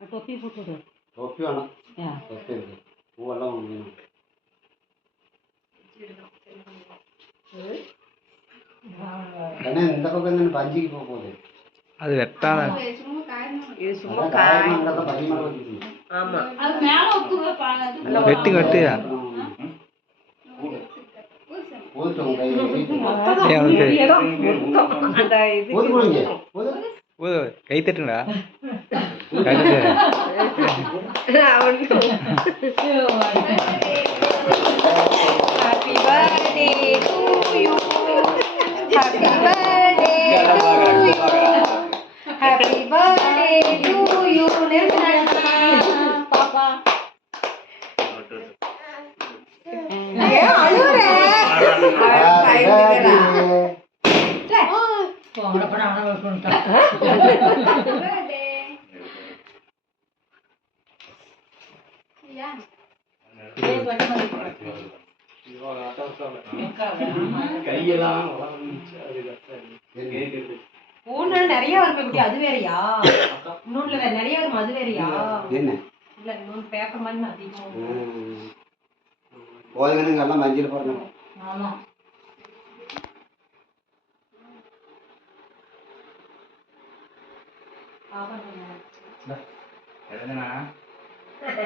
தொப்பி போட்டுடு. தொப்பி வேணாம். தொப்பி இருக்கு. பூவெல்லாம் வேணும். இந்த பக்கம் இருந்து பஞ்சிக்கு போகுது. அது வெட்டாத. இது சும்மா காய். ஆமா. அது மேல ஊத்துவே பாருங்க. வெட்டி வெட்டியா. ஊத்துங்க கை. அந்த இது ஊது கை தட்டுடா. கை தட்டு. Happy birthday to you. Happy birthday to you. Happy birthday to you. Papa. ஏ அழுறே. போடா போடா அவன வெட்டணும். யா கையெல்லாம் போன நிறைய வரும் எப்படி அது வேறயா இன்னொன்னுல வேற நிறைய வரும் அது வேறயா என்ன இல்ல இன்னொரு பேப்பர் மாதிரி அதிகம் போதுங்க எல்லாம் மஞ்சள் போடணும் ஆமா பாப்பா என்ன